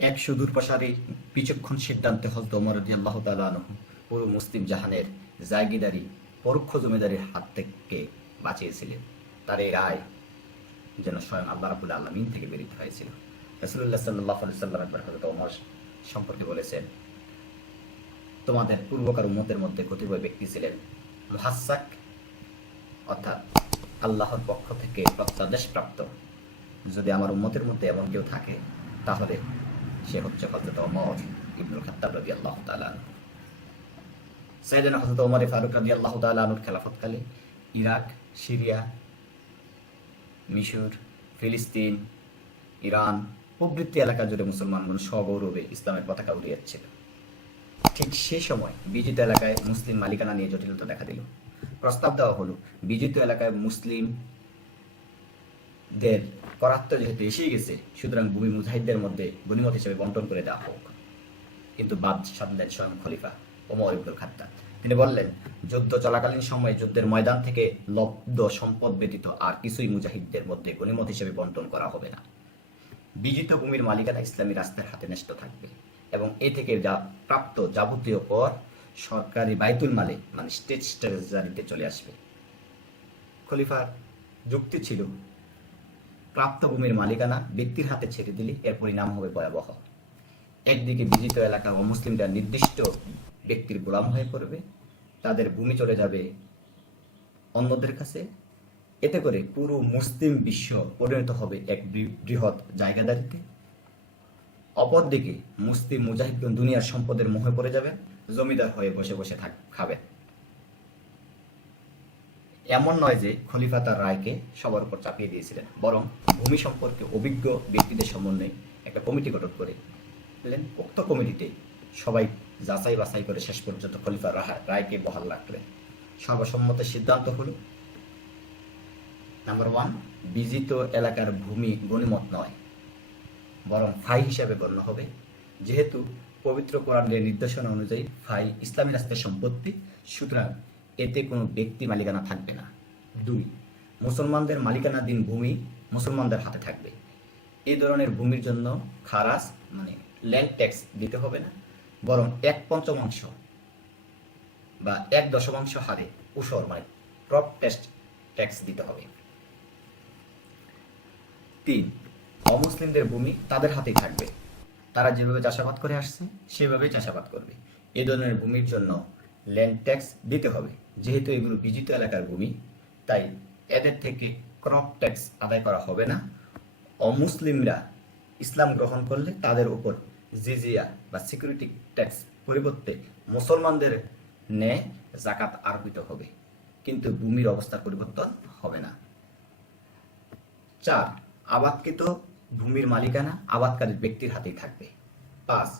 এক সুদূর প্রসারী বিচক্ষণ সিদ্ধান্তে হযরত ওমর রাদিয়াল্লাহু তাআলা আনহু পুরো মুসলিম জাহানের জায়গিদারি পরোক্ষ জমিদারির হাত থেকে বাঁচিয়েছিলেন। তার এই রায় যেন স্বয়ং আল্লাহ রাব্বুল আলামিন থেকে প্রেরিত হয়েছিল। রাসূলুল্লাহ সাল্লাল্লাহু আলাইহি ওয়াসাল্লাম একবার হযরত ওমর সম্পর্কে বলেছেন, তোমাদের পূর্বকার উম্মতের মধ্যে কতিপয় ব্যক্তি ছিলেন মুহাসসাক, অর্থাৎ আল্লাহর পক্ষ থেকে প্রত্যাদেশ প্রাপ্ত। যদি আমার উম্মতের মধ্যে এমন কেউ থাকে তাহলে সে হচ্ছে হযরত ওমর ইবনুল খাত্তাব রাদিয়াল্লাহু তাআলা আনহু। সাইয়েদনা হযরত ওমর ফারুক রাদিয়াল্লাহু তাআলা আনহুর খেলাফতকালে ইরাক, সিরিয়া, মিশর, ফিলিস্তিন, ইরান প্রভৃতি এলাকা জুড়ে মুসলমানগণ সগৌরবে ইসলামের পতাকা উড়িয়েছিল। ঠিক সেই সময় বিজিত এলাকায় মুসলিম মালিকানা নিয়ে জটিলতা দেখা দিল। প্রস্তাব দেওয়া হলো, বিজিত এলাকায় মুসলিমদের করাত্ম যেহেতু এসেই গেছে, সুতরাং ভূমি মুজাহিদদের মধ্যে গনিমত হিসেবে বন্টন করে দেওয়া হোক। কিন্তু বাদ সাধলেন স্বয়ং খলিফা ওমর ইবনুল খাত্তাব। তিনি বললেন, যুদ্ধ চলাকালীন সময়ে যুদ্ধের ময়দান থেকে লব্ধ সম্পদ ব্যতীত আর কিছুই মুজাহিদদের মধ্যে গনিমত হিসেবে বন্টন করা হবে না। বিজিত ভূমির মালিকানা ইসলামী রাষ্ট্রের হাতে ন্যস্ত থাকবে এবং এ থেকে প্রাপ্ত যাবতীয় কর সরকারি বাইতুল মালে মানে স্টেট ট্রেজারিতে চলে আসবে। খলিফার যুক্তি ছিল, প্রাপ্ত ভূমির মালিকানা ব্যক্তির হাতে ছেড়ে দিলে এর পরিণাম হবে ভয়াবহ। একদিকে বিজিত এলাকার অমুসলিমরা নির্দিষ্ট ব্যক্তির গোলাম হয়ে পড়বে, তাদের ভূমি চলে যাবে অন্যদের কাছে। এতে করে পুরো মুসলিম বিশ্ব পরিণত হবে এক বৃহৎ জায়গাদারিতে। অপরদিকে মুসলিম মুজাহিদগণ দুনিয়ার সম্পদের মোহে পড়ে যাবেন, জমিদার হয়ে বসে বসে খাবেন। এমন নয় যে খলিফা তার রায়কে সবার উপর চাপিয়ে দিয়েছিলেন, বরং ভূমি সম্পর্কে অভিজ্ঞ ব্যক্তিদের সমন্বয়ে একটা কমিটি গঠন করে দিলেন। উক্ত কমিটিতে সবাই যাচাই বাছাই করে শেষ পর্যন্ত খলিফার রায়কে বহাল রাখলেন। সর্বসম্মত সিদ্ধান্ত হল, নাম্বার 1, বিজিত এলাকার ভূমি গনিমত নয়, বরং ফাই হিসাবে গণ্য হবে। যেহেতু পবিত্র কোরআনের নির্দেশনা অনুযায়ী ফাই ইসলামী রাষ্ট্রের সম্পত্তি, সুতরাং এতে কোনো ব্যক্তি মালিকানা থাকবে না। 2, মুসলমানদের মালিকানাধীন ভূমি মুসলমানদের হাতে থাকবে। এই ধরনের ভূমির জন্য খারাজ মানে ল্যান্ড ট্যাক্স দিতে হবে না, বরং 1/5 বা 1/10 হারে উসর মানে ক্রপ ট্যাক্স দিতে হবে। 3, অমুসলিমদের ভূমি তাদের হাতেই থাকবে। তারা যেভাবে চাষাবাদ করে আসছে সেভাবেই চাষাবাদ করবে। এ ধরনের ভূমির জন্য ল্যান্ড ট্যাক্স দিতে হবে। যেহেতু এগুলো বিজিত এলাকার ভূমি, তাই এদের থেকে ক্রপ ট্যাক্স আদায় করা হবে না। অমুসলিমরা ইসলাম গ্রহণ করলে তাদের উপর জিজিয়া বা সিকিউরিটি ট্যাক্স পরিবর্তে মুসলমানদের ন্যায় জাকাত আরোপিত হবে, কিন্তু ভূমির অবস্থার পরিবর্তন হবে না। 4, আবাদকৃত ভূমির মালিকানা আবাদকারী ব্যক্তির হাতেই থাকবে। 5,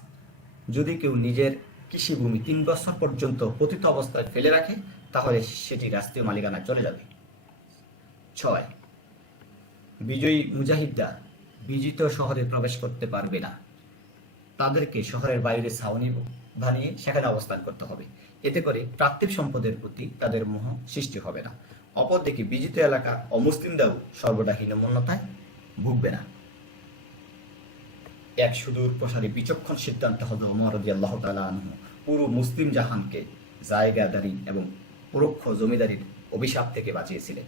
যদি কেউ নিজের কৃষি ভূমি 3 বছর পর্যন্ত পতিত অবস্থায় ফেলে রাখে তাহলে সেটি রাষ্ট্রীয় মালিকানায় চলে যাবে। 6, বিজয়ী মুজাহিদরা বিজিত শহরে প্রবেশ করতে পারবে না, তাদেরকে শহরের বাইরে ছাউনি বানিয়ে সেখানে অবস্থান করতে হবে। এতে করে প্রাত্যিক সম্পদের প্রতি তাদের মোহ সৃষ্টি হবে না। অপরদিকে বিজিত এলাকার অমুসলিমরাও সর্বদা হীনমন্যতায় ভুগবে না। এক সুদূর প্রসারী বিচক্ষণ সিদ্ধান্তে হযরত ওমর রাদিয়াল্লাহু তাআলা আনহু পুরো মুসলিম জাহানকে জায়গাদারি এবং পরোক্ষ জমিদারির অভিশাপ থেকে বাঁচিয়েছিলেন।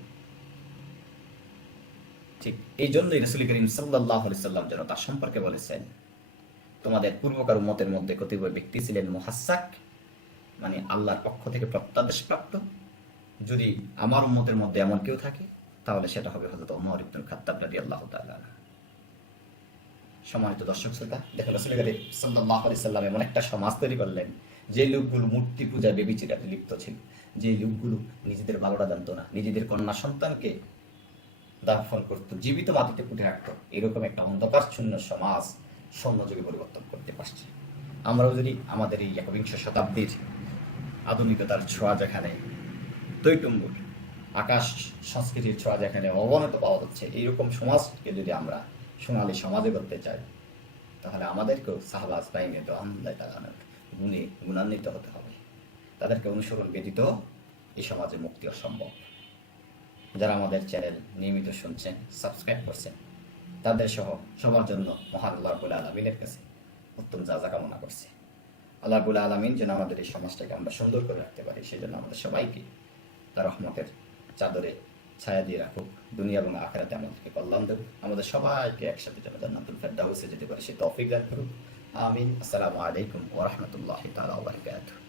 ঠিক এই জন্যই রাসূল করিম সাল্লাল্লাহু আলাইহি সাল্লাম যেন তার সম্পর্কে বলেছেন, তোমাদের পূর্বকার উম্মতের মধ্যে কতিপয় ব্যক্তি ছিলেন মুহাসসাক মানে আল্লাহর পক্ষ থেকে প্রত্যাদেশ প্রাপ্ত। যদি আমার উম্মতের মধ্যে এমন কেউ থাকে তাহলে সেটা হবে হযরত ওমর ইবনুল খাত্তাব রাদিয়াল্লাহু তাআলা। সম্মানিত দর্শক শ্রোতা, দেখুন রাসূল করিম সাল্লাল্লাহু আলাইহি সাল্লাম এমন একটা সমাজ তৈরি করলেন যে লোকগুলো মূর্তি পূজা বেবিচিরাতে লিপ্ত ছিল, যে লোকগুলো নিজেদের ভালোটা জানতো না, নিজেদের কন্যা সন্তানকে দাফন করতো, জীবিত মাটিতে পুঁতে রাখতো। এরকম একটা অন্ধকারশূন্য সমাজ স্বর্ণযুগে পরিবর্তন করতে পারছে। আমরাও যদি আমাদের এই 21 শতাব্দীর আধুনিকতার ছোঁয়া যেখানে তৈটুম্বুর, আকাশ সংস্কৃতির ছোঁয়া যেখানে অবনত পাওয়া যাচ্ছে, এইরকম সমাজকে যদি আমরা সোনালী সমাজে করতে চাই তাহলে আমাদেরকেও সাহাবা আজমাইনের গুণে গুণান্বিত হতে হবে। তাদেরকে অনুসরণ ব্যতীত এই সমাজে মুক্তি অসম্ভব। যারা আমাদের চ্যানেল নিয়মিত শুনছেন, সাবস্ক্রাইব করছেন, তাদের সহ সবার জন্য মহান আল্লাহ রাব্বুল আলামিনের কাছে উত্তম যা কামনা করছি। আল্লাহ রাব্বুল আলামিন যেন আমাদের এই সমাজটাকে আমরা সুন্দর করে রাখতে পারি, সেই জন্য আমাদের সবাইকে তার রহমতের চাদরে ছায়া দিয়ে রাখুক, দুনিয়া এবং আখিরাতে আমাদেরকে কল্যাণ দেব, আমাদের সবাইকে একসাথে যেন জান্নাতুল ফেরদাউসে যেতে পারে সে তৌফিক দান করুক। আমিন। আসসালামু আলাইকুম ওয়া রাহমাতুল্লাহি তাআলা ওয়া বারাকাতুহু।